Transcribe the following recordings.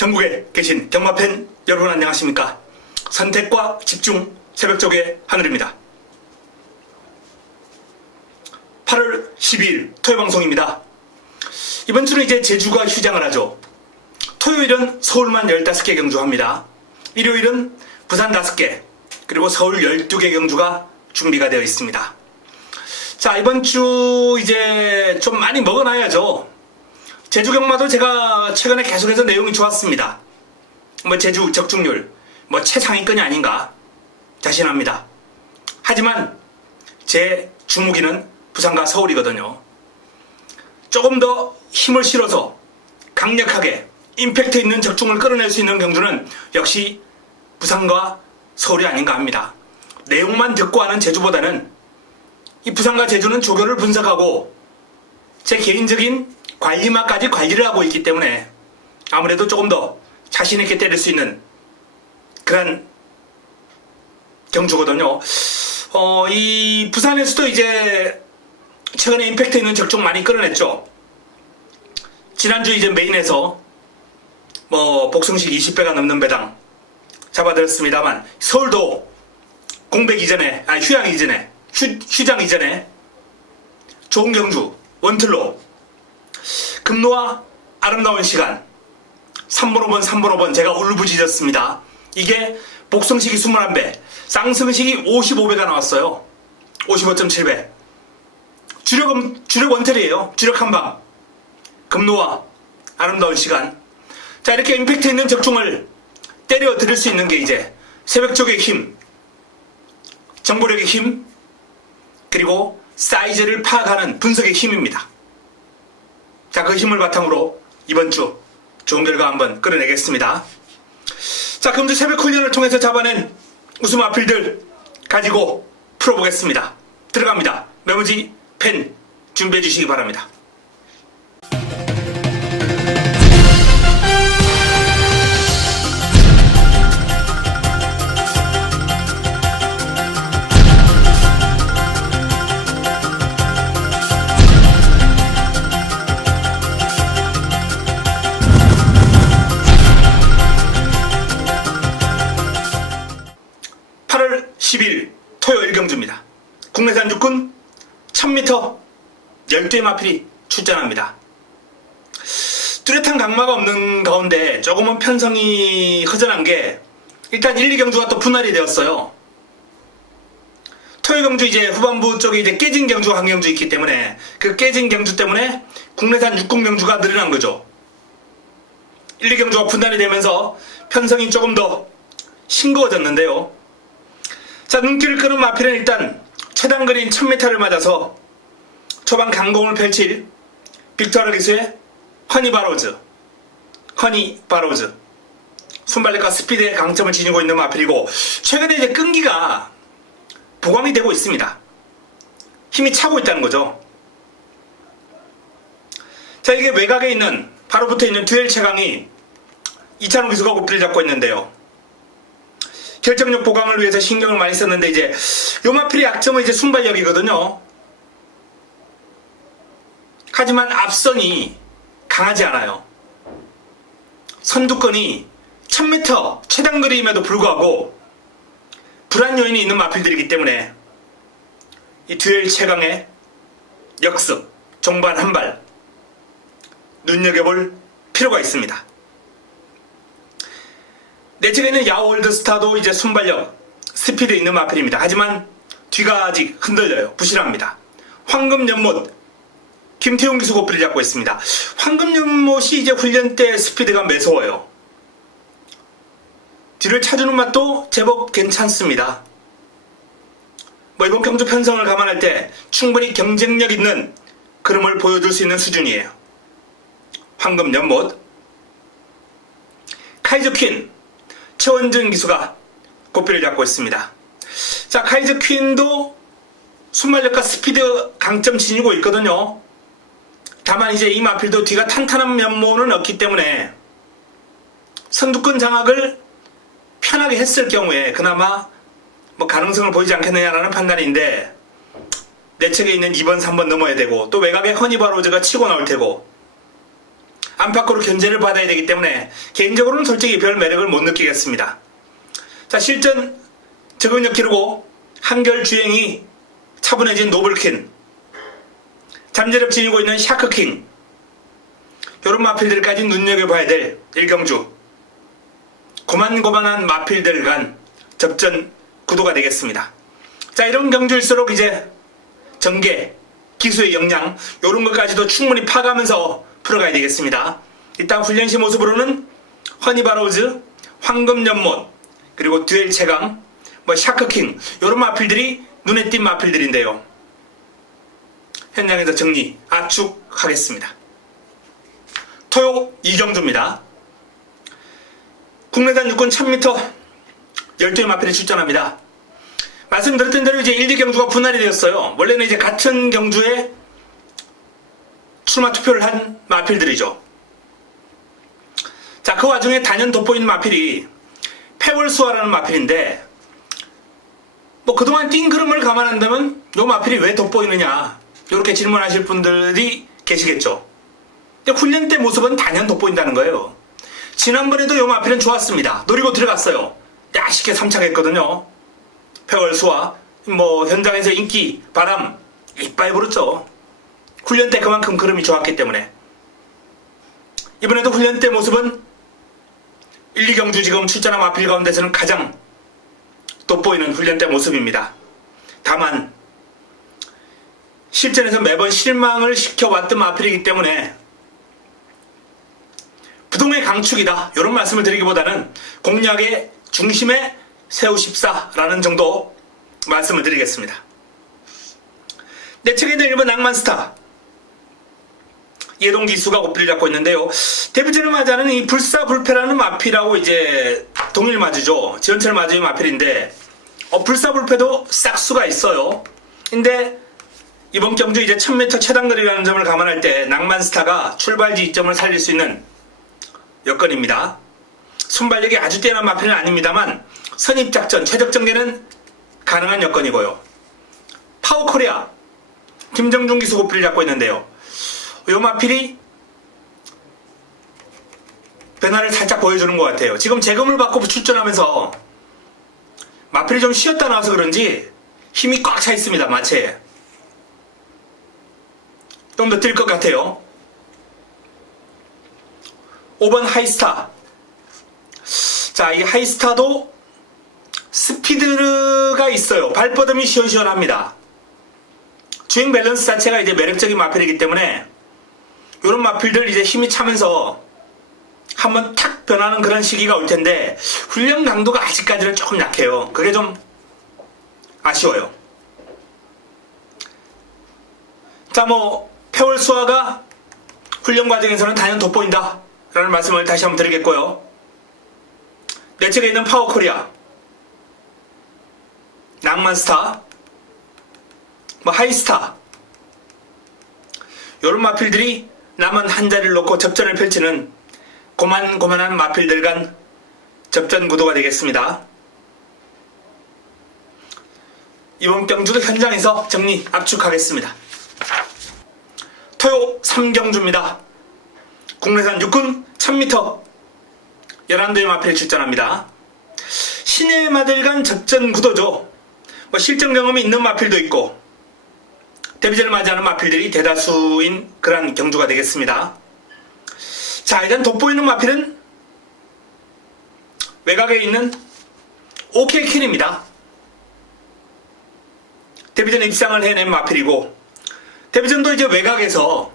전국에 계신 경마팬 여러분 안녕하십니까? 선택과 집중 새벽적의 하늘입니다. 8월 12일 토요방송입니다. 이번 주는 이제 제주가 휴장을 하죠. 토요일은 서울만 15개 경주합니다. 일요일은 부산 5개, 그리고 서울 12개 경주가 준비가 되어 있습니다. 자, 이번 주 이제 좀 많이 먹어놔야죠. 제주 경마도 제가 최근에 계속해서 내용이 좋았습니다. 제주 적중률 최상위권이 아닌가 자신합니다. 하지만 제 주무기는 부산과 서울이거든요. 조금 더 힘을 실어서 강력하게 임팩트 있는 적중을 끌어낼 수 있는 경주는 역시 부산과 서울이 아닌가 합니다. 내용만 듣고 하는 제주보다는 이 부산과 제주는 조교를 분석하고 제 개인적인 관리마까지 관리를 하고 있기 때문에 아무래도 조금 더 자신있게 때릴 수 있는 그런 경주거든요. 이 부산에서도 이제 최근에 임팩트 있는 적중 많이 끌어냈죠. 지난주 이제 메인에서 복승식 20배가 넘는 배당 잡아들었습니다만 서울도 공백 이전에, 휴장 이전에 좋은 경주 원틀로 금노와 아름다운 시간 3번 제가 울부짖었습니다. 이게 복승식이 21배, 쌍승식이 55배가 나왔어요. 55.7배. 주력 원텔이에요. 주력 한방. 금노와 아름다운 시간. 자, 이렇게 임팩트 있는 적중을 때려 드릴 수 있는 게 이제 새벽적의 힘, 정보력의 힘, 그리고 사이즈를 파악하는 분석의 힘입니다. 자, 그 힘을 바탕으로 이번 주 좋은 결과 한번 끌어내겠습니다. 자, 금주 새벽 훈련을 통해서 잡아낸 우승 마필들 가지고 풀어보겠습니다. 들어갑니다. 메모지, 펜 준비해 주시기 바랍니다. 토요일 경주입니다. 국내산 육군 1000m 12의 마필이 출전합니다. 뚜렷한 강마가 없는 가운데 조금은 편성이 허전한 게 일단 1, 2경주가 또 분할이 되었어요. 토요일 경주 이제 후반부 쪽에 이제 깨진 경주가 한 경주 있기 때문에 그 깨진 경주 때문에 국내산 육군 경주가 늘어난 거죠. 1, 2경주가 분할이 되면서 편성이 조금 더 싱거워졌는데요. 자, 눈길을 끄는 마필은 일단 최단 거리인 1000m를 맞아서 초반 강공을 펼칠 빅토르 기수의 허니 바로즈 순발력과 스피드의 강점을 지니고 있는 마필이고 최근에 이제 끈기가 보강이 되고 있습니다. 힘이 차고 있다는 거죠. 자, 이게 외곽에 있는 바로 붙어있는 듀엘 최강이 이찬호 기수가 고삐를 잡고 있는데요. 결정력 보강을 위해서 신경을 많이 썼는데 이제 요 마필의 약점은 이제 순발력이거든요. 하지만 앞선이 강하지 않아요. 선두권이 1000m 최단거리임에도 불구하고 불안 요인이 있는 마필들이기 때문에 이 듀엘 최강의 역습, 종반 한발 눈여겨볼 필요가 있습니다. 내측에 있는 야호 월드스타도 이제 순발력, 스피드 있는 마필입니다. 하지만 뒤가 아직 흔들려요. 부실합니다. 황금연못, 김태용 기수 고삐를 잡고 있습니다. 황금연못이 이제 훈련 때 스피드가 매서워요. 뒤를 차주는 맛도 제법 괜찮습니다. 이번 경주 편성을 감안할 때 충분히 경쟁력 있는 그림을 보여줄 수 있는 수준이에요. 황금연못, 카이저퀸, 최원준 기수가 고삐를 잡고 있습니다. 자, 카이저 퀸도 순발력과 스피드 강점 지니고 있거든요. 다만 이제 이 마필도 뒤가 탄탄한 면모는 없기 때문에 선두권 장악을 편하게 했을 경우에 그나마 가능성을 보이지 않겠느냐라는 판단인데 내측에 있는 2번, 3번 넘어야 되고 또 외곽에 허니바로즈가 치고 나올 테고 안팎으로 견제를 받아야 되기 때문에 개인적으로는 솔직히 별 매력을 못 느끼겠습니다. 자, 실전 적응력 기르고 한결 주행이 차분해진 노블킨, 잠재력 지니고 있는 샤크킹, 이런 마필들까지 눈여겨봐야 될 일경주. 고만고만한 마필들 간 접전 구도가 되겠습니다. 자, 이런 경주일수록 이제 전개, 기수의 역량, 이런 것까지도 충분히 파가면서 풀어가야 되겠습니다. 일단 훈련시 모습으로는 허니바로우즈, 황금연못, 그리고 듀엘 최강, 샤크킹, 이런 마필들이 눈에 띈 마필들인데요. 현장에서 정리, 압축하겠습니다. 토요 이경주입니다. 국내단 육군 1000m 12의 마필이 출전합니다. 말씀드렸던 대로 이제 1, 2경주가 분할이 되었어요. 원래는 이제 같은 경주에 출마 투표를 한 마필들이죠. 자, 그 와중에 단연 돋보이는 마필이 패월수아라는 마필인데, 그동안 뛴 그림을 감안한다면 이 마필이 왜 돋보이느냐, 이렇게 질문하실 분들이 계시겠죠. 근데 훈련 때 모습은 단연 돋보인다는 거예요. 지난번에도 이 마필은 좋았습니다. 노리고 들어갔어요. 야쉽게 3착했거든요. 패월수아, 현장에서 인기, 바람, 이빠이 부르죠. 훈련 때 그만큼 그림이 좋았기 때문에. 이번에도 훈련 때 모습은 1, 2경주 지금 출전한 마필 가운데서는 가장 돋보이는 훈련 때 모습입니다. 다만 실전에서 매번 실망을 시켜왔던 마필이기 때문에 부동의 강축이다, 이런 말씀을 드리기보다는 공략의 중심에 세우십사라는 정도 말씀을 드리겠습니다. 내측에는 1번 낭만스타, 예동기수가 고삐를 잡고 있는데요. 데뷔전을 맞이하는 이 불사불패라는 마필하고 이제 동일 마주죠. 지원철 마주의 마필인데, 불사불패도 싹수가 있어요. 근데 이번 경주 이제 1000m 최단거리라는 점을 감안할 때 낭만스타가 출발지 이점을 살릴 수 있는 여건입니다. 순발력이 아주 뛰어난 마필은 아닙니다만 선입작전, 최적전개는 가능한 여건이고요. 파워코리아, 김정중 기수 고삐를 잡고 있는데요. 이 마필이 변화를 살짝 보여주는 것 같아요. 지금 재검을 받고 출전하면서 마필이 좀 쉬었다 나와서 그런지 힘이 꽉 차 있습니다. 마체에. 좀 더 뛸 것 같아요. 5번 하이스타. 자, 이 하이스타도 스피드가 있어요. 발뻗음이 시원시원합니다. 주행 밸런스 자체가 이제 매력적인 마필이기 때문에 이런 마필들 이제 힘이 차면서 한번 탁 변하는 그런 시기가 올 텐데 훈련 강도가 아직까지는 조금 약해요. 그게 좀 아쉬워요. 자, 패월수아가 훈련 과정에서는 단연 돋보인다 라는 말씀을 다시 한번 드리겠고요. 내측에 있는 파워코리아, 낭만스타, 하이스타, 이런 마필들이 남은 한 자리를 놓고 접전을 펼치는 고만고만한 마필들 간 접전 구도가 되겠습니다. 이번 경주도 현장에서 정리 압축하겠습니다. 토요 3경주입니다. 국내산 육군 1000m 11도의 마필이 출전합니다. 신의 마들 간 접전 구도죠. 실전 경험이 있는 마필도 있고 데뷔전을 맞이하는 마필들이 대다수인 그런 경주가 되겠습니다. 자, 일단 돋보이는 마필은 외곽에 있는 OK킨입니다. 데뷔전 입상을 해낸 마필이고, 데뷔전도 이제 외곽에서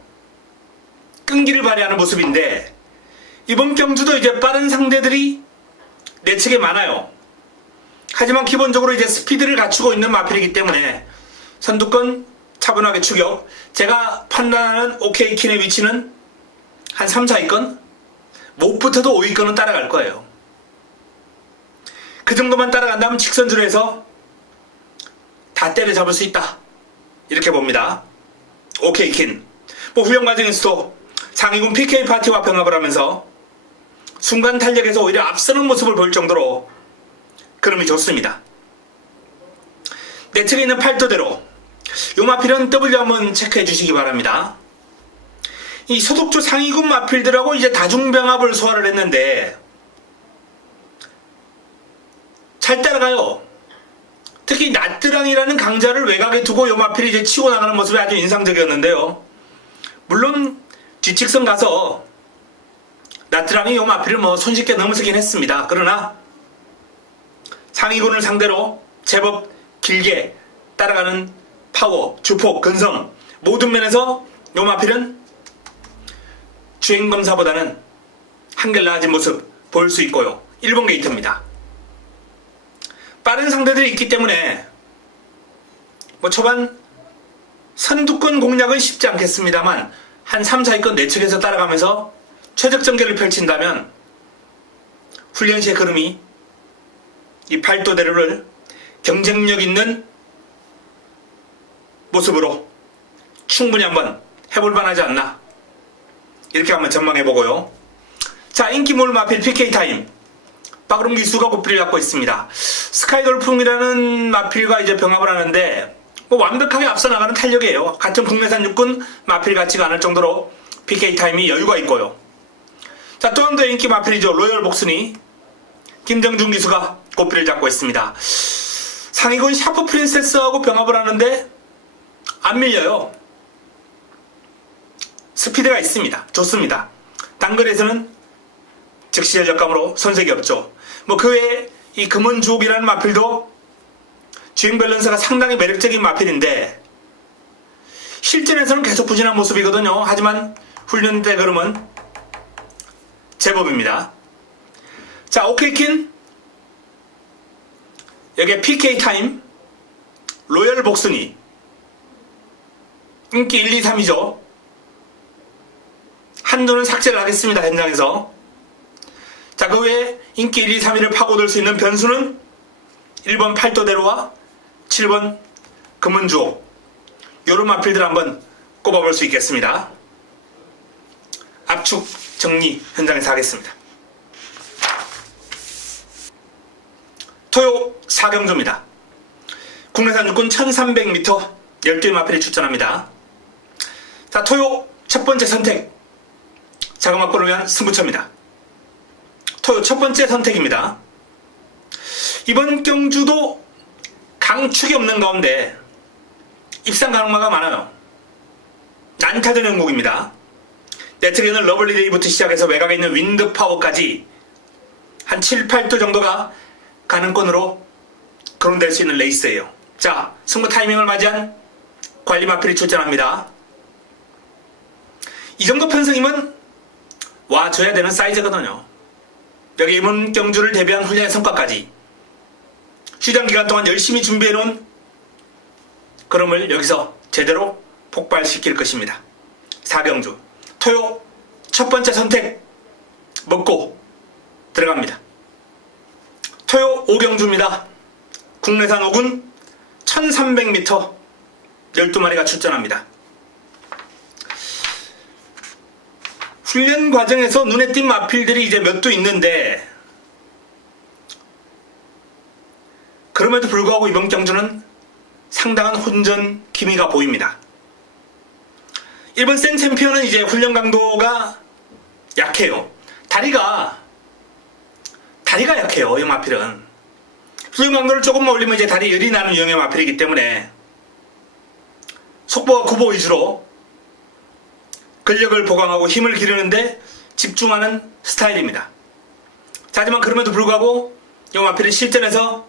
끈기를 발휘하는 모습인데, 이번 경주도 이제 빠른 상대들이 내측에 많아요. 하지만 기본적으로 이제 스피드를 갖추고 있는 마필이기 때문에 선두권 차분하게 추격. 제가 판단하는 OK킨의 위치는 한 3, 4위권? 못 붙어도 5위권은 따라갈 거예요. 그 정도만 따라간다면 직선줄에서 다 때려잡을 수 있다, 이렇게 봅니다. OK킨. 훈련 과정에서도 상위군 PK 파티와 병합을 하면서 순간 탄력에서 오히려 앞서는 모습을 보일 정도로 그림이 좋습니다. 내측에 있는 팔도대로 요 마필은 W 한번 체크해 주시기 바랍니다. 이 소독조 상위군 마필들하고 이제 다중병합을 소화를 했는데 잘 따라가요. 특히 나트랑이라는 강자를 외곽에 두고 요 마필이 이제 치고 나가는 모습이 아주 인상적이었는데요. 물론 뒤측선 가서 나트랑이 요 마필을 손쉽게 넘어서긴 했습니다. 그러나 상위군을 상대로 제법 길게 따라가는 파워, 주폭, 근성 모든 면에서 요 마필은 주행검사보다는 한결 나아진 모습 보일 수 있고요. 1번 게이트입니다. 빠른 상대들이 있기 때문에 초반 선두권 공략은 쉽지 않겠습니다만 한 3, 4위권 내측에서 따라가면서 최적 전개를 펼친다면 훈련 시의 걸음이 이 팔도대로를 경쟁력 있는 모습으로 충분히 한번 해볼 만하지 않나 이렇게 한번 전망해보고요. 자, 인기몰 마필 PK타임 빠그름 기수가 고삐를 잡고 있습니다. 스카이돌풍이라는 마필과 이제 병합을 하는데 완벽하게 앞서 나가는 탄력이에요. 같은 국내산 육군 마필 같지가 않을 정도로 PK타임이 여유가 있고요. 자, 또 한 더 인기 마필이죠. 로열 복순이 김정준 기수가 고삐를 잡고 있습니다. 상위군 샤프 프린세스하고 병합을 하는데 안 밀려요. 스피드가 있습니다. 좋습니다. 단거리에서는 즉시 전력감으로 손색이 없죠. 그 외에 이 금은주옥이라는 마필도 주행 밸런스가 상당히 매력적인 마필인데 실전에서는 계속 부진한 모습이거든요. 하지만 훈련 때 걸음은 제법입니다. 자, 오케이킨 여기에 PK타임 로열 복순이 인기 1, 2, 3이죠. 한도는 삭제를 하겠습니다. 현장에서. 자, 그 외에 인기 1, 2, 3위를 파고들 수 있는 변수는 1번 팔도대로와 7번 금은주옥 요런 마필들 한번 꼽아볼 수 있겠습니다. 압축 정리 현장에서 하겠습니다. 토요 4경주입니다. 국내산 육군 1300m 12의 마필이 출전합니다. 자, 토요 첫 번째 선택 자금확보를 위한 승부처입니다. 토요 첫 번째 선택입니다. 이번 경주도 강축이 없는 가운데 입상 가능마가 많아요. 난타전 형국입니다. 네트리는 러블리데이부터 시작해서 외곽에 있는 윈드파워까지 한 7, 8도 정도가 가능권으로 거론될 수 있는 레이스예요. 자, 승부 타이밍을 맞이한 관리 마필이 출전합니다. 이 정도 편승이면 와줘야 되는 사이즈거든요. 여기 이번 경주를 대비한 훈련의 성과까지 휴장 기간 동안 열심히 준비해놓은 걸음을 여기서 제대로 폭발시킬 것입니다. 4경주 토요 첫 번째 선택 먹고 들어갑니다. 토요 5경주입니다. 국내산 5군 1300m 12마리가 출전합니다. 훈련 과정에서 눈에 띈 마필들이 이제 몇 도 있는데 그럼에도 불구하고 이번 경주는 상당한 혼전 기미가 보입니다. 1번 센 챔피언은 이제 훈련 강도가 약해요. 다리가 약해요. 이 마필은 훈련 강도를 조금만 올리면 이제 다리 열이 나는 유형의 마필이기 때문에 속보와 구보 위주로 근력을 보강하고 힘을 기르는데 집중하는 스타일입니다. 하지만 그럼에도 불구하고 이 마필은 실전에서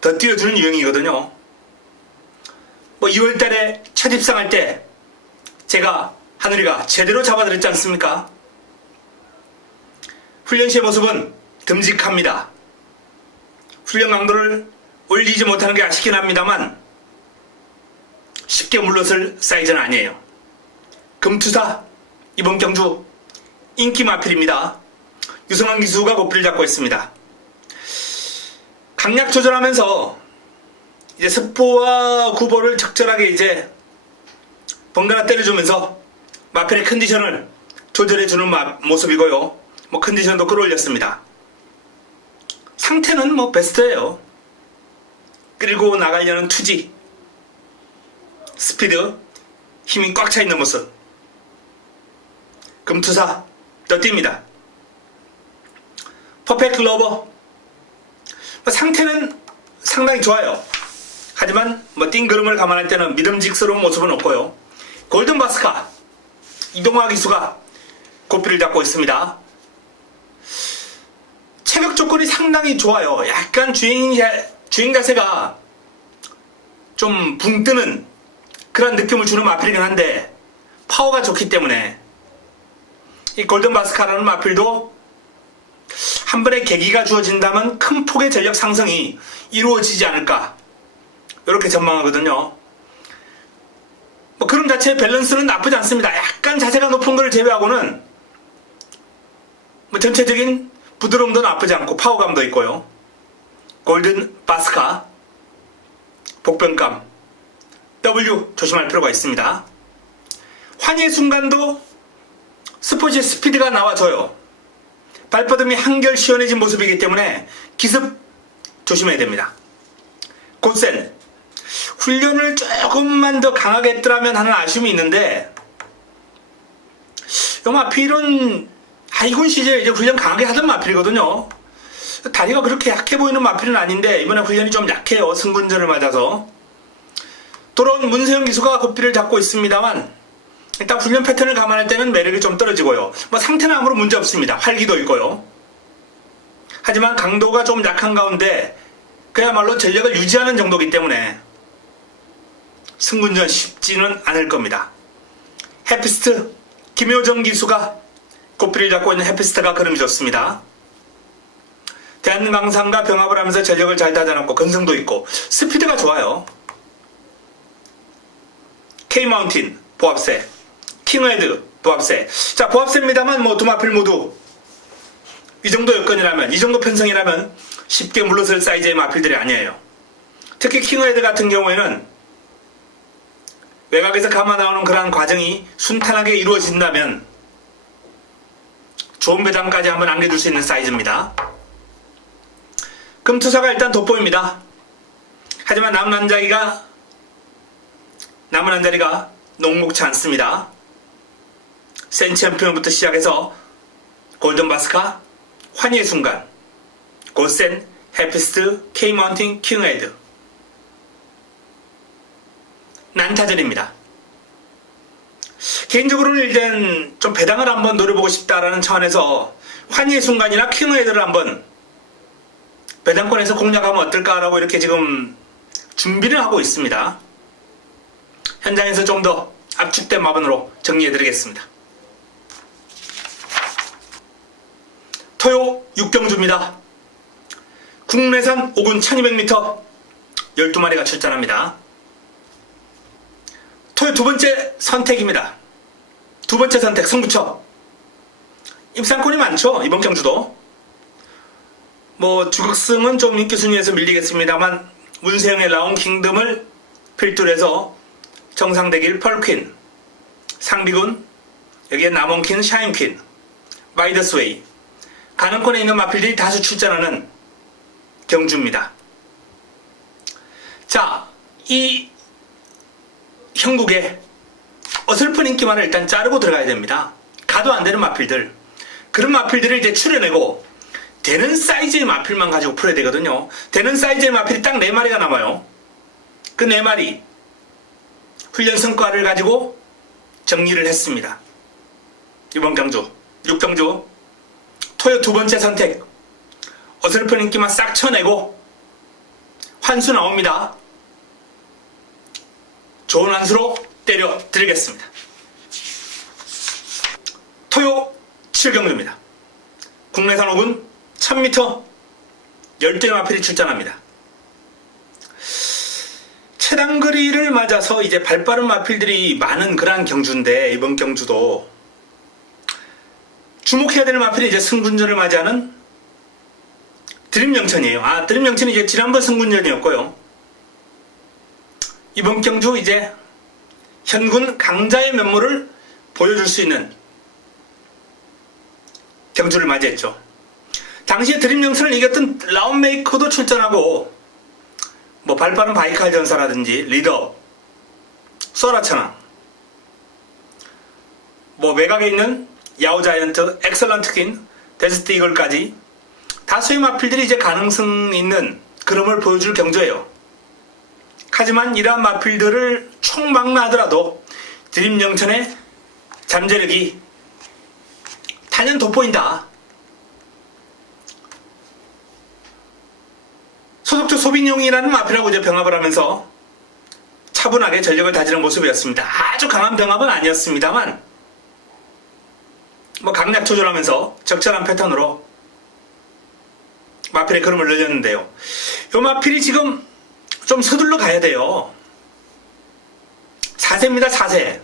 더 뛰어주는 유형이거든요. 2월달에 첫 입상할 때 제가 하늘이가 제대로 잡아드렸지 않습니까? 훈련 시의 모습은 듬직합니다. 훈련 강도를 올리지 못하는 게 아쉽긴 합니다만 쉽게 물러설 사이즈는 아니에요. 금투사 이번 경주 인기 마필입니다. 유성환 기수가 고삐를 잡고 있습니다. 강약 조절하면서 이제 습보와 구보를 적절하게 이제 번갈아 때려주면서 마필의 컨디션을 조절해주는 모습이고요. 컨디션도 끌어올렸습니다. 상태는 베스트예요. 끌고 나가려는 투지, 스피드, 힘이 꽉 차 있는 모습. 금투사 더 뜁니다. 퍼펙트 러버 상태는 상당히 좋아요. 하지만 띵그름을 감안할 때는 믿음직스러운 모습은 없고요. 골든 바스카 이동화 기수가 고삐를 잡고 있습니다. 체격 조건이 상당히 좋아요. 약간 주행 자세가 좀 붕 뜨는 그런 느낌을 주는 마필이긴 한데 파워가 좋기 때문에 이 골든 바스카라는 마필도 한 번의 계기가 주어진다면 큰 폭의 전력 상승이 이루어지지 않을까 이렇게 전망하거든요. 그런 자체의 밸런스는 나쁘지 않습니다. 약간 자세가 높은 걸 제외하고는 전체적인 부드러움도 나쁘지 않고 파워감도 있고요. 골든 바스카 복변감 W 조심할 필요가 있습니다. 환희의 순간도 스포츠의 스피드가 나와줘요. 발버둥이 한결 시원해진 모습이기 때문에 기습 조심해야 됩니다. 곧센 훈련을 조금만 더 강하게 했더라면 하는 아쉬움이 있는데 이 마필은 하이군 시절에 이제 훈련 강하게 하던 마필이거든요. 다리가 그렇게 약해 보이는 마필은 아닌데 이번에 훈련이 좀 약해요. 승군전을 맞아서. 돌아온 문세영 기수가 고삐를 잡고 있습니다만 일단 훈련 패턴을 감안할 때는 매력이 좀 떨어지고요. 상태는 아무런 문제 없습니다. 활기도 있고요. 하지만 강도가 좀 약한 가운데 그야말로 전력을 유지하는 정도이기 때문에 승군전 쉽지는 않을 겁니다. 해피스트 김효정 기수가 고삐를 잡고 있는 해피스트가 그름이 좋습니다. 대한강산과 병합을 하면서 전력을 잘 다져놨고 근성도 있고 스피드가 좋아요. K마운틴 보합세 킹헤드 보합세. 자, 보합세입니다만 두 마필 모두 이 정도 여건이라면, 이 정도 편성이라면 쉽게 물러설 사이즈의 마필들이 아니에요. 특히 킹헤드 같은 경우에는 외곽에서 감아 나오는 그러한 과정이 순탄하게 이루어진다면 좋은 배당까지 한번 안겨줄 수 있는 사이즈입니다. 금투사가 일단 돋보입니다. 하지만 남은 한 자리가 녹록치 않습니다. 센 챔피언부터 시작해서 골든 바스카, 환희의 순간, 곧센, 해피스트, K마운틴, 킹헤드 난타전입니다. 개인적으로는 일단 좀 배당을 한번 노려보고 싶다라는 차원에서 환희의 순간이나 킹헤드를 한번 배당권에서 공략하면 어떨까라고 이렇게 지금 준비를 하고 있습니다. 현장에서 좀 더 압축된 마번으로 정리해드리겠습니다. 토요 6경주입니다. 국내산 5군 1200m 12마리가 출전합니다. 토요 두 번째 선택입니다. 두 번째 선택 승부처. 입상권이 많죠. 이번 경주도. 주극승은 좀 인기 순위에서 밀리겠습니다만 문세영의 라운 킹덤을 필두로 해서 정상대길 펄퀸, 상비군, 여기에 남원퀸, 샤인퀸, 마이더스웨이 가능권에 있는 마필들이 다수 출전하는 경주입니다. 자, 이 형국에 어설픈 인기만을 일단 자르고 들어가야 됩니다. 가도 안 되는 마필들, 그런 마필들을 이제 추려내고 되는 사이즈의 마필만 가지고 풀어야 되거든요. 되는 사이즈의 마필이 딱 4마리가 남아요. 그 4마리 훈련 성과를 가지고 정리를 했습니다. 이번 경주 6경주 토요 두 번째 선택 어설픈 인기만 싹 쳐내고 환수 나옵니다. 좋은 환수로 때려 드리겠습니다. 토요 7경주입니다. 국내산 5군 1000m 12의 마필이 출전합니다. 최단거리를 맞아서 이제 발빠른 마필들이 많은 그러한 경주인데 이번 경주도 주목해야 되는 마필이 이제 승군전을 맞이하는 드림영천이에요. 드림영천이 이제 지난번 승군전이었고요. 이번 경주 이제 현군 강자의 면모를 보여줄 수 있는 경주를 맞이했죠. 당시에 드림영천을 이겼던 라운메이커도 출전하고 발빠른 바이칼 전사라든지 리더, 소라천왕 외곽에 있는 야오 자이언트, 엑설런트 퀸, 데스트 이글까지 다수의 마필들이 이제 가능성 있는 그림을 보여줄 경주예요. 하지만 이러한 마필들을 총망라하더라도 드림 영천의 잠재력이 단연 돋보인다. 소속주 소빈용이라는 마필하고 이제 병합을 하면서 차분하게 전력을 다지는 모습이었습니다. 아주 강한 병합은 아니었습니다만 강약 조절하면서 적절한 패턴으로 마필의 그림을 늘렸는데요. 이 마필이 지금 좀 서둘러 가야 돼요. 4세입니다. 4세.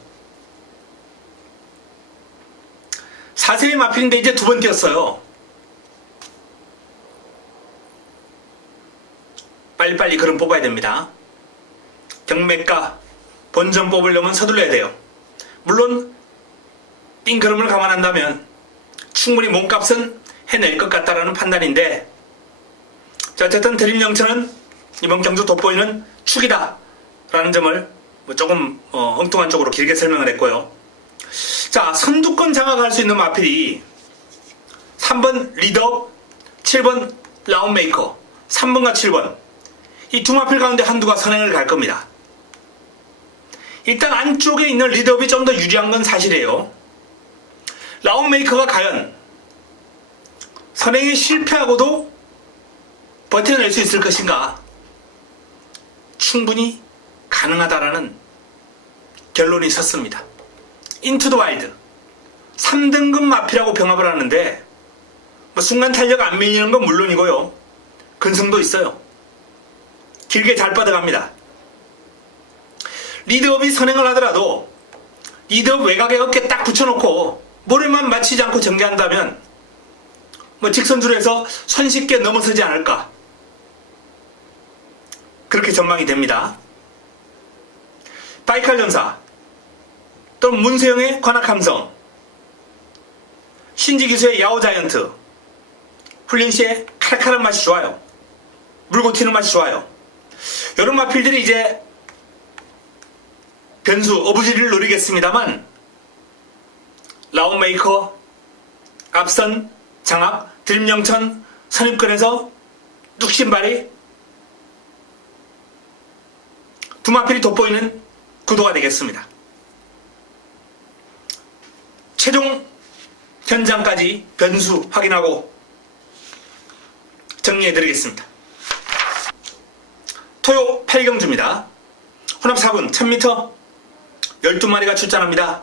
4세의 마필인데 이제 두 번 뛰었어요. 빨리빨리 그림 뽑아야 됩니다. 경매가 본전 뽑으려면 서둘러야 돼요. 물론 띵 그림을 감안한다면 충분히 몸값은 해낼 것 같다라는 판단인데, 자, 어쨌든 드림 영천은 이번 경주 돋보이는 축이다 라는 점을 조금 엉뚱한 쪽으로 길게 설명을 했고요. 자, 선두권 장악할 수 있는 마필이 3번 리더, 7번 라운메이커, 3번과 7번 이 두 마필 가운데 한두가 선행을 갈 겁니다. 일단 안쪽에 있는 리더업이 좀 더 유리한 건 사실이에요. 라운메이커가 과연 선행에 실패하고도 버텨낼 수 있을 것인가? 충분히 가능하다라는 결론이 섰습니다. 인투 더 와일드 3등급 마필하고 병합을 하는데 순간 탄력 안 밀리는 건 물론이고요. 근성도 있어요. 길게 잘 뻗어갑니다. 리드업이 선행을 하더라도 리드업 외곽에 어깨 딱 붙여놓고 모래만 맞히지 않고 전개한다면 직선주로 해서 손쉽게 넘어서지 않을까, 그렇게 전망이 됩니다. 바이칼 전사 또는 문세영의 관악함성, 신지 기수의 야오 자이언트, 훈련 시에 칼칼한 맛이 좋아요. 물고 튀는 맛이 좋아요. 이런 마필들이 이제 변수 어부지리를 노리겠습니다만, 라운메이커, 앞선, 장악, 드림 영천, 선입권에서 뚝신발이 두 마필이 돋보이는 구도가 되겠습니다. 최종 현장까지 변수 확인하고 정리해드리겠습니다. 토요 8경주입니다. 혼합 4분 1000m 12마리가 출전합니다.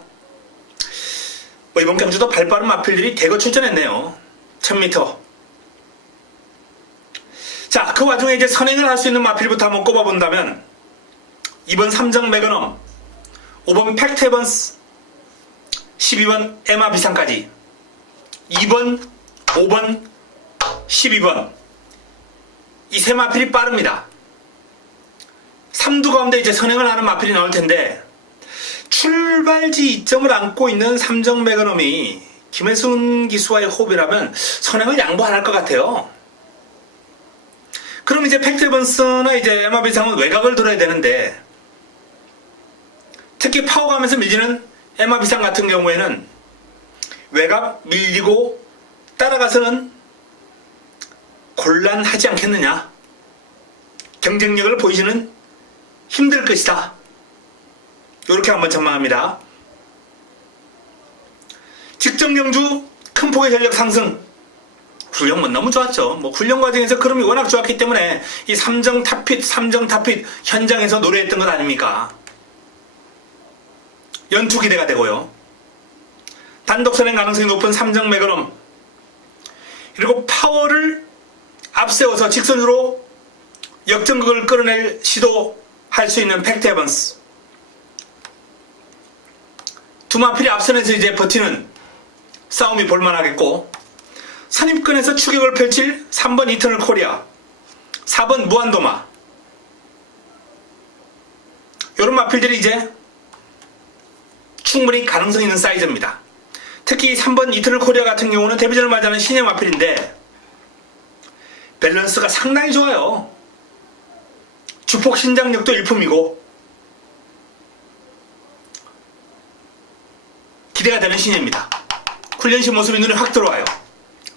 이번 경주도 발빠른 마필들이 대거 출전했네요. 1000m. 자, 그 와중에 이제 선행을 할 수 있는 마필부터 한번 꼽아본다면 2번 삼정 매그넘, 5번 팩트 에번스, 12번 에마 비상까지 2번, 5번, 12번 이 세 마필이 빠릅니다. 3두 가운데 이제 선행을 하는 마필이 나올 텐데, 출발지 이점을 안고 있는 삼정 매그넘이 김혜순 기수와의 호흡이라면 선행을 양보 안 할 것 같아요. 그럼 이제 팩트 에번스나 이제 에마 비상은 외곽을 돌아야 되는데, 특히 파워가면서 밀리는 에마 비상 같은 경우에는 외곽 밀리고 따라가서는 곤란하지 않겠느냐, 경쟁력을 보이지는 힘들 것이다, 이렇게 한번 전망합니다. 직전 경주 큰 폭의 전력 상승, 훈련은 너무 좋았죠. 훈련 과정에서 그림이 워낙 좋았기 때문에 이 삼정 탑핏 현장에서 노래했던 것 아닙니까? 연투 기대가 되고요. 단독 선행 가능성이 높은 삼정 매그넘, 그리고 파워를 앞세워서 직선으로 역전극을 끌어낼 시도할 수 있는 팩트 에번스, 두 마필이 앞선에서 이제 버티는 싸움이 볼만하겠고, 선입권에서 추격을 펼칠 3번 이터널 코리아, 4번 무한도마, 이런 마필들이 이제 충분히 가능성 있는 사이즈입니다. 특히 3번 이터널 코리아 같은 경우는 데뷔전을 맞이하는 신예 마필인데 밸런스가 상당히 좋아요. 주폭 신장력도 일품이고 기대가 되는 신예입니다. 훈련시 모습이 눈에 확 들어와요.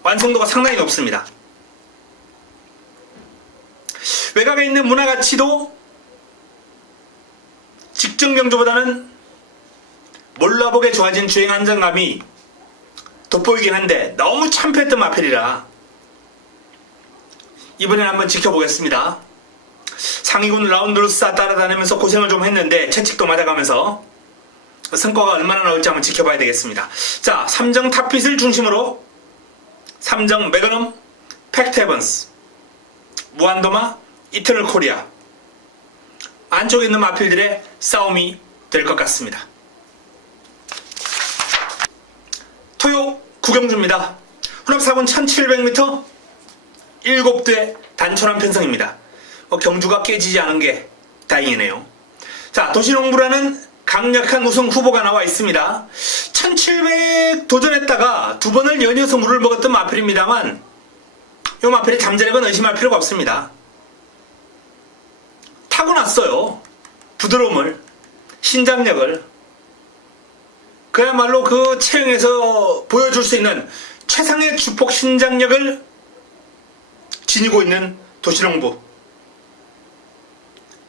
완성도가 상당히 높습니다. 외곽에 있는 문화 가치도 직전 경주보다는 몰라보게 좋아진 주행 안정감이 돋보이긴 한데 너무 참패했던 마필이라 이번엔 한번 지켜보겠습니다. 상위군 라운드로스 따라다니면서 고생을 좀 했는데 채찍도 맞아가면서 성과가 얼마나 나올지 한번 지켜봐야 되겠습니다. 자, 삼정 탑핏을 중심으로 삼정 매그넘, 팩트 에번스, 무한도마, 이터널 코리아 안쪽에 있는 마필들의 싸움이 될 것 같습니다. 토요 구경주입니다. 혼합 4군 1700m 7대 단촐한 편성입니다. 경주가 깨지지 않은 게 다행이네요. 자, 도시농부라는 강력한 우승 후보가 나와 있습니다. 1700 도전했다가 두 번을 연이어서 물을 먹었던 마필입니다만 이 마필의 잠재력은 의심할 필요가 없습니다. 타고났어요. 부드러움을, 신장력을, 그야말로 그 체형에서 보여줄 수 있는 최상의 주폭 신장력을 지니고 있는 도시농부.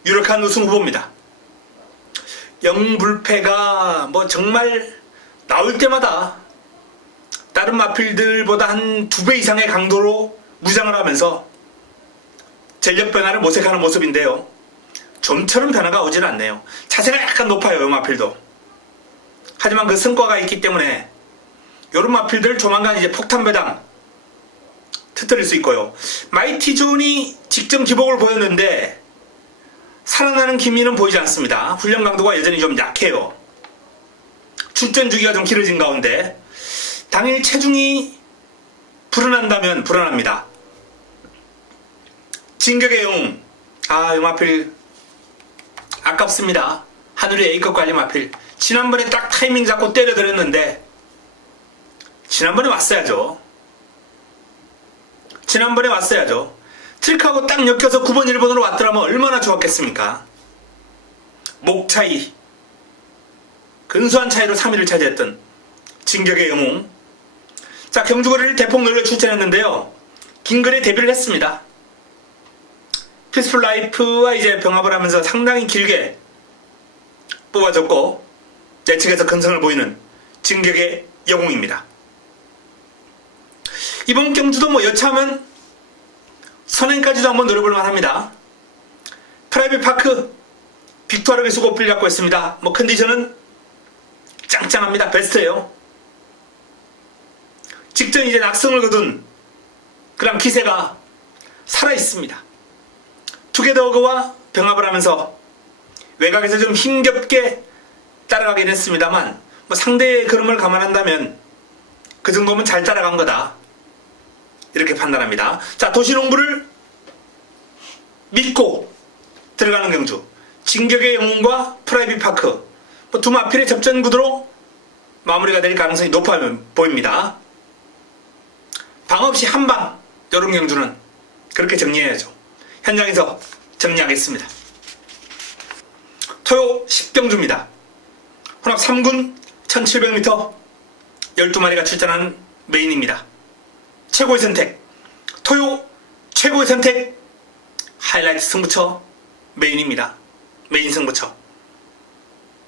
유력한 우승 후보입니다. 영불패가 정말 나올 때마다 다른 마필들보다 한 2배 이상의 강도로 무장을 하면서 전력 변화를 모색하는 모습인데요. 좀처럼 변화가 오질 않네요. 자세가 약간 높아요, 이 마필도. 하지만 그 성과가 있기 때문에 이런 마필들 조만간 이제 폭탄 배당 터뜨릴 수 있고요. 마이티 존이 직전 기복을 보였는데 살아나는 기미는 보이지 않습니다. 훈련 강도가 여전히 좀 약해요. 출전 주기가 좀 길어진 가운데 당일 체중이 불어난다면 불어납니다. 진격의 영웅, 이 마필 아깝습니다. 하늘의 A급 관리 마필. 지난번에 딱 타이밍 잡고 때려드렸는데 지난번에 왔어야죠. 트릭하고 딱 엮여서 9번 1번으로 왔더라면 얼마나 좋았겠습니까? 목 차이, 근소한 차이로 3위를 차지했던 진격의 영웅. 자, 경주거리를 대폭 넓혀 출전했는데요. 긴글에 데뷔를 했습니다. 피스풀 라이프와 이제 병합을 하면서 상당히 길게 뽑아줬고 내측에서 근성을 보이는 진격의 영웅입니다. 이번 경주도 여차하면 선행까지도 한번 노려볼 만합니다. 프라이빗 파크 빅토르 기수 고필 갖고 있습니다. 컨디션은 짱짱합니다. 베스트예요. 직전 이제 낙성을 거둔 그런 기세가 살아있습니다. 투게더그와 병합을 하면서 외곽에서 좀 힘겹게 따라가긴 했습니다만 상대의 걸음을 감안한다면 그 정도면 잘 따라간 거다, 이렇게 판단합니다. 자, 도시농부를 믿고 들어가는 경주, 진격의 영웅과 프라이빗 파크 두 마필의 접전 구도로 마무리가 될 가능성이 높아 보입니다. 방 없이 한방, 이런 경주는 그렇게 정리해야죠. 현장에서 정리하겠습니다. 토요 10경주입니다. 혼합 3군 1700m 12마리가 출전하는 메인입니다. 최고의 선택, 토요 최고의 선택, 하이라이트 승부처 메인입니다. 메인 승부처.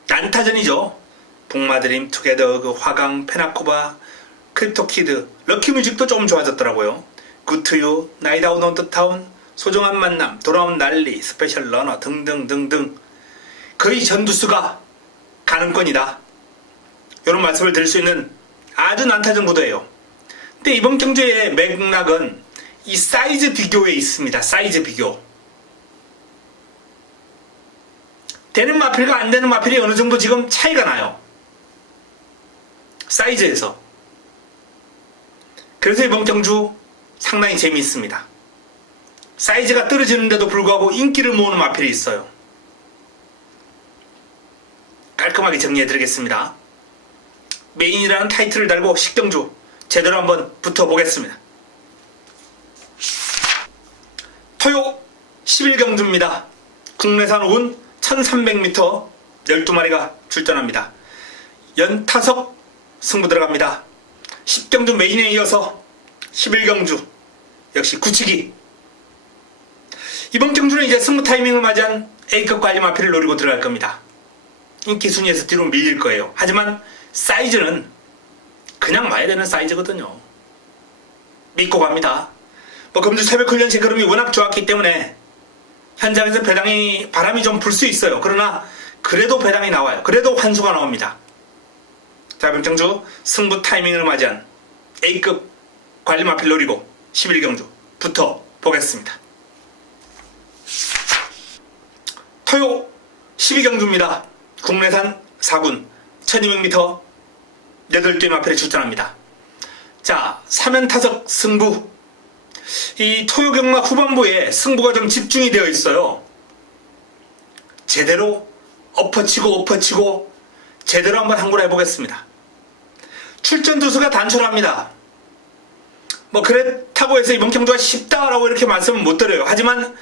난타전이죠. 복마드림, 투게더, 화강, 페나코바, 크립토키드, 럭키뮤직도 좀 좋아졌더라고요. 굿투유, 나이다운 온더타운, 소중한 만남, 돌아온 난리, 스페셜 러너 등등등등 거의 전두수가 가능권이다, 이런 말씀을 드릴 수 있는 아주 난타전 구도예요. 근데 이번 경주의 맥락은 이 사이즈 비교에 있습니다. 사이즈 비교. 되는 마필과 안 되는 마필이 어느 정도 지금 차이가 나요. 사이즈에서. 그래서 이번 경주 상당히 재미있습니다. 사이즈가 떨어지는데도 불구하고 인기를 모으는 마필이 있어요. 깔끔하게 정리해드리겠습니다. 메인이라는 타이틀을 달고 10경주 제대로 한번 붙어보겠습니다. 토요 11경주입니다. 국내산 5군 1300m 12마리가 출전합니다. 연타석 승부 들어갑니다. 10경주 메인에 이어서 11경주 역시 굳히기. 이번 경주는 이제 승부 타이밍을 맞이한 A급 관리 마필을 노리고 들어갈 겁니다. 인기 순위에서 뒤로 밀릴 거예요. 하지만 사이즈는 그냥 와야 되는 사이즈거든요. 믿고 갑니다. 금주 새벽 훈련 시 걸음이 워낙 좋았기 때문에 현장에서 바람이 좀 불 수 있어요. 그러나 그래도 배당이 나와요. 그래도 환수가 나옵니다. 자, 이번 경주 승부 타이밍을 맞이한 A급 관리 마필 노리고 11경주부터 보겠습니다. 토요 12경주입니다. 국내산 4군 1200m 8개 마필에 출전합니다. 자, 3연 타석 승부. 이 토요 경마 후반부에 승부가 좀 집중이 되어 있어요. 제대로 엎어치고 제대로 한번 항구를 해보겠습니다. 출전 두수가 단촐합니다. 그렇다고 해서 이번 경주가 쉽다라고 이렇게 말씀은 못 드려요. 하지만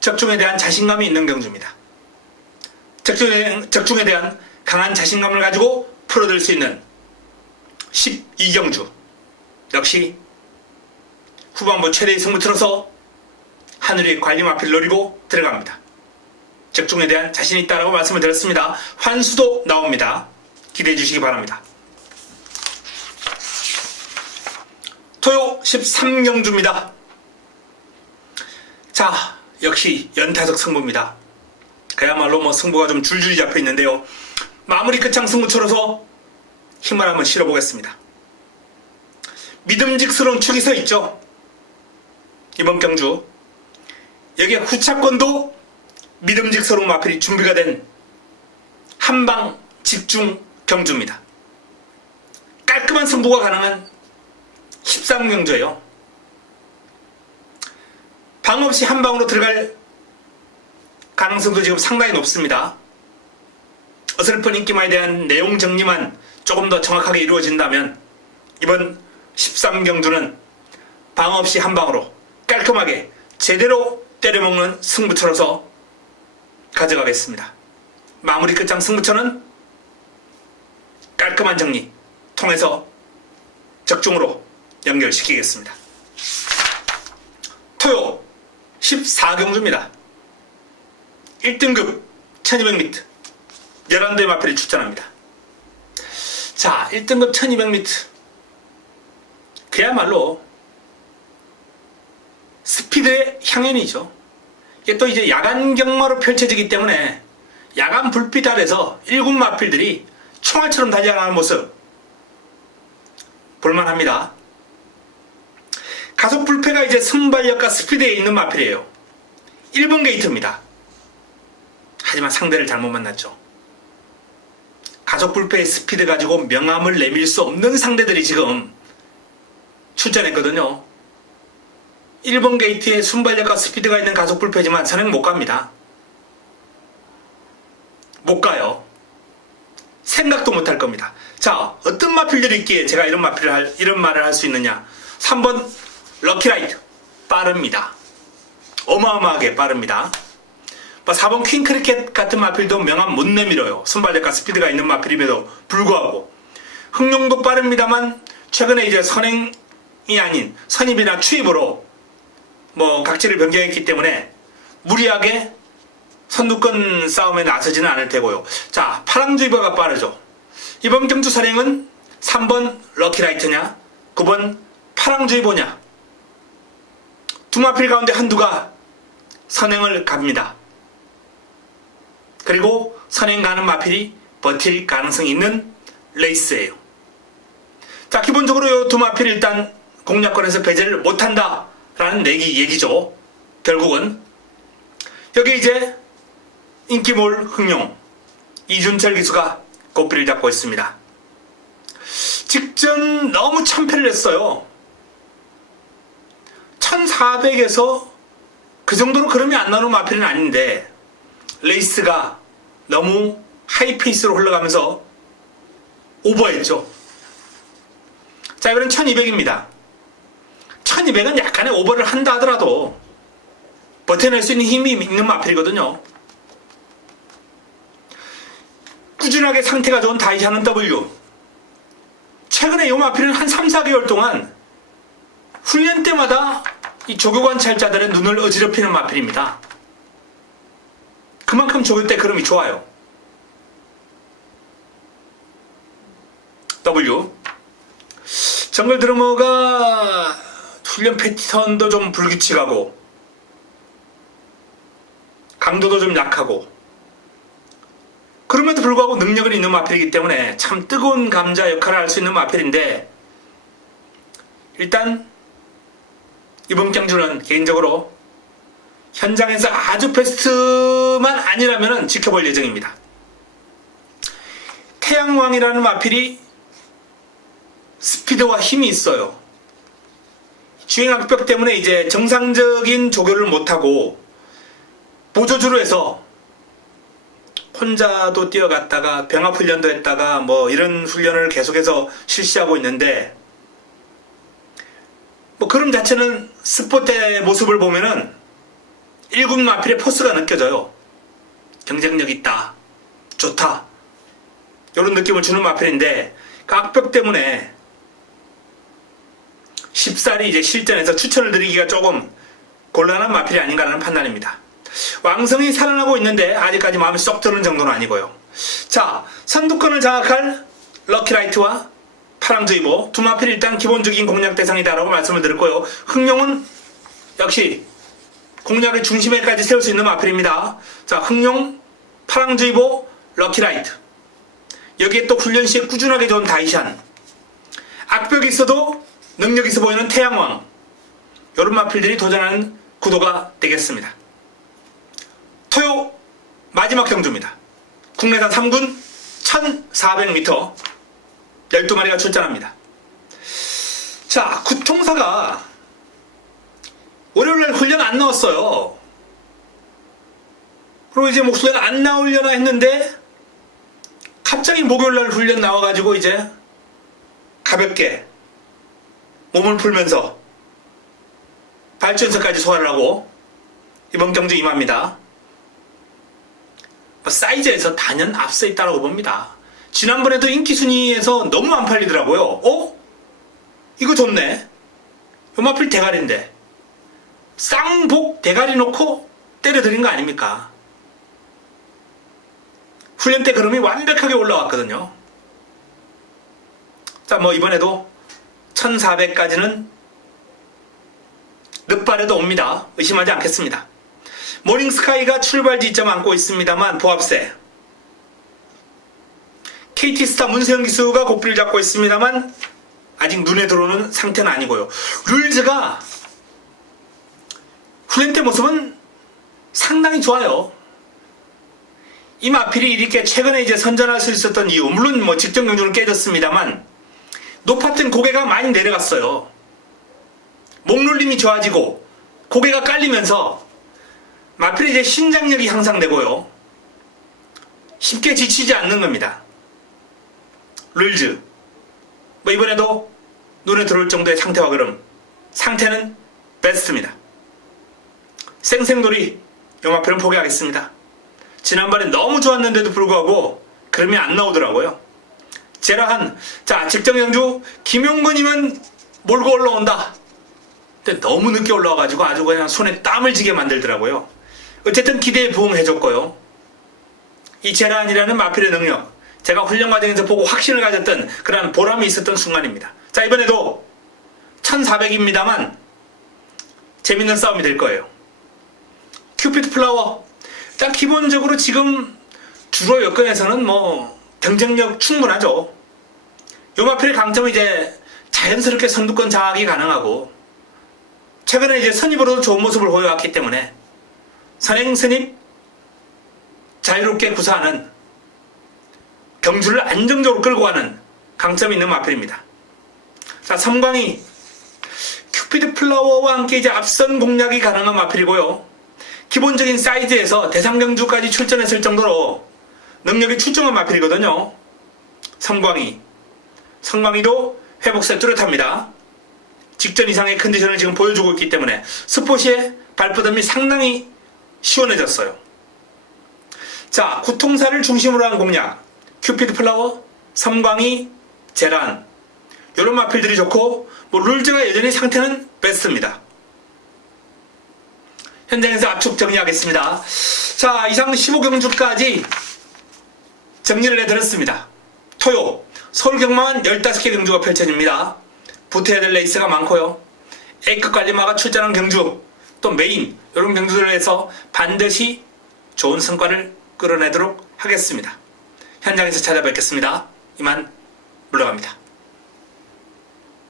적중에 대한 자신감이 있는 경주입니다. 적중에 대한 강한 자신감을 가지고 풀어들 수 있는 12경주. 역시 후반부 최대의 승부 틀어서 하늘의 관리 마필 노리고 들어갑니다. 적중에 대한 자신이 있다라고 말씀을 드렸습니다. 환수도 나옵니다. 기대해 주시기 바랍니다. 토요 13경주입니다. 자, 역시 연타석 승부입니다. 그야말로 승부가 좀 줄줄이 잡혀 있는데요. 마무리 끝장 승부처로서 힘을 한번 실어보겠습니다. 믿음직스러운 축이 서 있죠. 이번 경주 여기에 후차권도 믿음직스러운 마필이 준비가 된 한방 집중 경주입니다. 깔끔한 승부가 가능한 13경주예요. 방 없이 한 방으로 들어갈 가능성도 지금 상당히 높습니다. 어설픈 인기마에 대한 내용 정리만 조금 더 정확하게 이루어진다면 이번 13경주는 방 없이 한 방으로 깔끔하게 제대로 때려먹는 승부처로서 가져가겠습니다. 마무리 끝장 승부처는 깔끔한 정리 통해서 적중으로 연결시키겠습니다. 토요 14경주입니다. 1등급 1200m 11대의 마필이 출전합니다. 자, 1등급 1200m 그야말로 스피드의 향연이죠. 이게 또 이제 야간 경마로 펼쳐지기 때문에 야간 불빛 아래서 1군 마필들이 총알처럼 달려가는 모습 볼만합니다. 가속 불패가 이제 순발력과 스피드에 있는 마필이에요. 1번 게이트입니다. 하지만 상대를 잘못 만났죠. 가속 불패의 스피드 가지고 명암을 내밀 수 없는 상대들이 지금 출전했거든요. 1번 게이트에 순발력과 스피드가 있는 가속 불패지만 선행 못 갑니다. 못 가요. 생각도 못 할 겁니다. 자, 어떤 마필들이 있기에 제가 이런 말을 할 수 있느냐. 3번 럭키라이트 빠릅니다. 어마어마하게 빠릅니다. 4번 퀸크리켓 같은 마필도 명암 못 내밀어요. 순발력과 스피드가 있는 마필임에도 불구하고 흥룡도 빠릅니다만 최근에 이제 선행이 아닌 선입이나 추입으로 각지를 변경했기 때문에 무리하게 선두권 싸움에 나서지는 않을 테고요. 자, 파랑주의보가 빠르죠. 이번 경주 선행은 3번 럭키라이트냐 9번 파랑주의보냐 두 마필 가운데 한두가 선행을 갑니다. 그리고 선행 가는 마필이 버틸 가능성이 있는 레이스예요. 자, 기본적으로 이 두 마필 일단 공략권에서 배제를 못한다 라는 얘기죠. 결국은 여기 이제 인기몰 흥룡 이준철 기수가 고삐를 잡고 있습니다. 직전 너무 참패를 했어요. 1400에서 그 정도로 그름이 안 나오는 마필은 아닌데 레이스가 너무 하이페이스로 흘러가면서 오버했죠. 자, 이번엔 1200입니다. 1200은 약간의 오버를 한다 하더라도 버텨낼 수 있는 힘이 있는 마필이거든요. 꾸준하게 상태가 좋은 다이샤는 W. 최근에 최근에 요 마필은 한 3, 4개월 동안 훈련 때마다 이 조교관찰자들의 눈을 어지럽히는 마필입니다. 그만큼 조교 때 그름이 좋아요. W. 정글 드러머가 훈련 패턴도 좀 불규칙하고 강도도 좀 약하고 그럼에도 불구하고 능력은 있는 마필이기 때문에 참 뜨거운 감자 역할을 할 수 있는 마필인데 일단 이번 경주는 개인적으로 현장에서 아주 베스트만 아니라면 지켜볼 예정입니다. 태양왕이라는 마필이 스피드와 힘이 있어요. 주행악벽 때문에 이제 정상적인 조교를 못하고 보조주로 해서 혼자도 뛰어갔다가 병합훈련도 했다가 뭐 이런 훈련을 계속해서 실시하고 있는데 뭐 그런 자체는 스포 때 모습을 보면은 1군 마필의 포스가 느껴져요. 경쟁력 있다, 좋다 이런 느낌을 주는 마필인데 그 악벽 때문에 쉽사리 이제 실전에서 추천을 드리기가 조금 곤란한 마필이 아닌가라는 판단입니다. 왕성이 살아나고 있는데 아직까지 마음에 쏙 드는 정도는 아니고요. 자, 선두권을 장악할 럭키라이트와 파랑주의보 두 마필이 일단 기본적인 공략 대상이다라고 말씀을 드렸고요. 흥룡은 역시 공략의 중심에까지 세울 수 있는 마필입니다. 자, 흥룡, 파랑주의보, 럭키라이트. 여기에 또 훈련 시에 꾸준하게 좋은 다이샨. 악벽이 있어도 능력 있어 보이는 태양왕. 이런 마필들이 도전하는 구도가 되겠습니다. 토요 마지막 경주입니다. 국내산 3군 1400m 12마리가 출전합니다. 자, 구통사가 월요일날 훈련 안 나왔어요. 그리고 이제 뭐 훈련 안 나오려나 했는데 갑자기 목요일날 훈련 나와가지고 이제 가볍게 몸을 풀면서 발전서까지 소화를 하고 이번 경주 임합니다. 사이즈에서 단연 앞서 있다고 봅니다. 지난번에도 인기 순위에서 너무 안 팔리더라고요. 어? 이거 좋네. 요마필 대가리인데 쌍복 대가리 놓고 때려드린 거 아닙니까? 훈련 때 그름이 완벽하게 올라왔거든요. 자, 뭐 이번에도 1400까지는 늦발에도 옵니다. 의심하지 않겠습니다. 모닝스카이가 출발 지점 안고 있습니다만 보합세. KT스타 문세영 기수가 고삐를 잡고 있습니다만 아직 눈에 들어오는 상태는 아니고요. 룰즈가 훈련 때 모습은 상당히 좋아요. 이 마필이 이렇게 최근에 이제 선전할 수 있었던 이유, 물론 뭐 직전 경주는 깨졌습니다만 높았던 고개가 많이 내려갔어요. 목놀림이 좋아지고 고개가 깔리면서 마필이 이제 신장력이 향상되고요. 쉽게 지치지 않는 겁니다. 룰즈. 뭐 이번에도 눈에 들어올 정도의 상태와 그름. 상태는 베스트입니다. 생생돌이 요 마필은 포기하겠습니다. 지난번에 너무 좋았는데도 불구하고 그름이 안 나오더라고요. 제라한. 자, 직전경주 김용근이면 몰고 올라온다. 근데 너무 늦게 올라와가지고 아주 그냥 손에 땀을 쥐게 만들더라고요. 어쨌든 기대에 부응해줬고요. 이 제라한이라는 마필의 능력, 제가 훈련 과정에서 보고 확신을 가졌던 그런 보람이 있었던 순간입니다. 자, 이번에도 1400입니다만 재밌는 싸움이 될 거예요. 큐피드 플라워. 일단 기본적으로 지금 주로 여건에서는 뭐 경쟁력 충분하죠. 요 마필의 강점은 이제 자연스럽게 선두권 장악이 가능하고 최근에 이제 선입으로도 좋은 모습을 보여왔기 때문에 선행 선입 자유롭게 구사하는 경주를 안정적으로 끌고 가는 강점이 있는 마필입니다. 자, 섬광이 큐피드 플라워와 함께 이제 앞선 공략이 가능한 마필이고요. 기본적인 사이즈에서 대상경주까지 출전했을 정도로 능력이 출중한 마필이거든요. 섬광이도 회복세 뚜렷합니다. 직전 이상의 컨디션을 지금 보여주고 있기 때문에 스포시의 발버듬이 상당히 시원해졌어요. 자, 구통사를 중심으로 한 공략. 큐피드 플라워, 섬광이, 제란. 이런 마필들이 좋고 뭐 룰즈가 여전히 상태는 베스트입니다. 현장에서 압축 정리하겠습니다. 자, 이상 15경주까지 정리를 해드렸습니다. 토요 서울 경마만 15개 경주가 펼쳐집니다. 붙어야 될 레이스가 많고요. A급 관리마가 출전한 경주, 또 메인 이런 경주들을 해서 반드시 좋은 성과를 끌어내도록 하겠습니다. 현장에서 찾아뵙겠습니다. 이만 물러갑니다.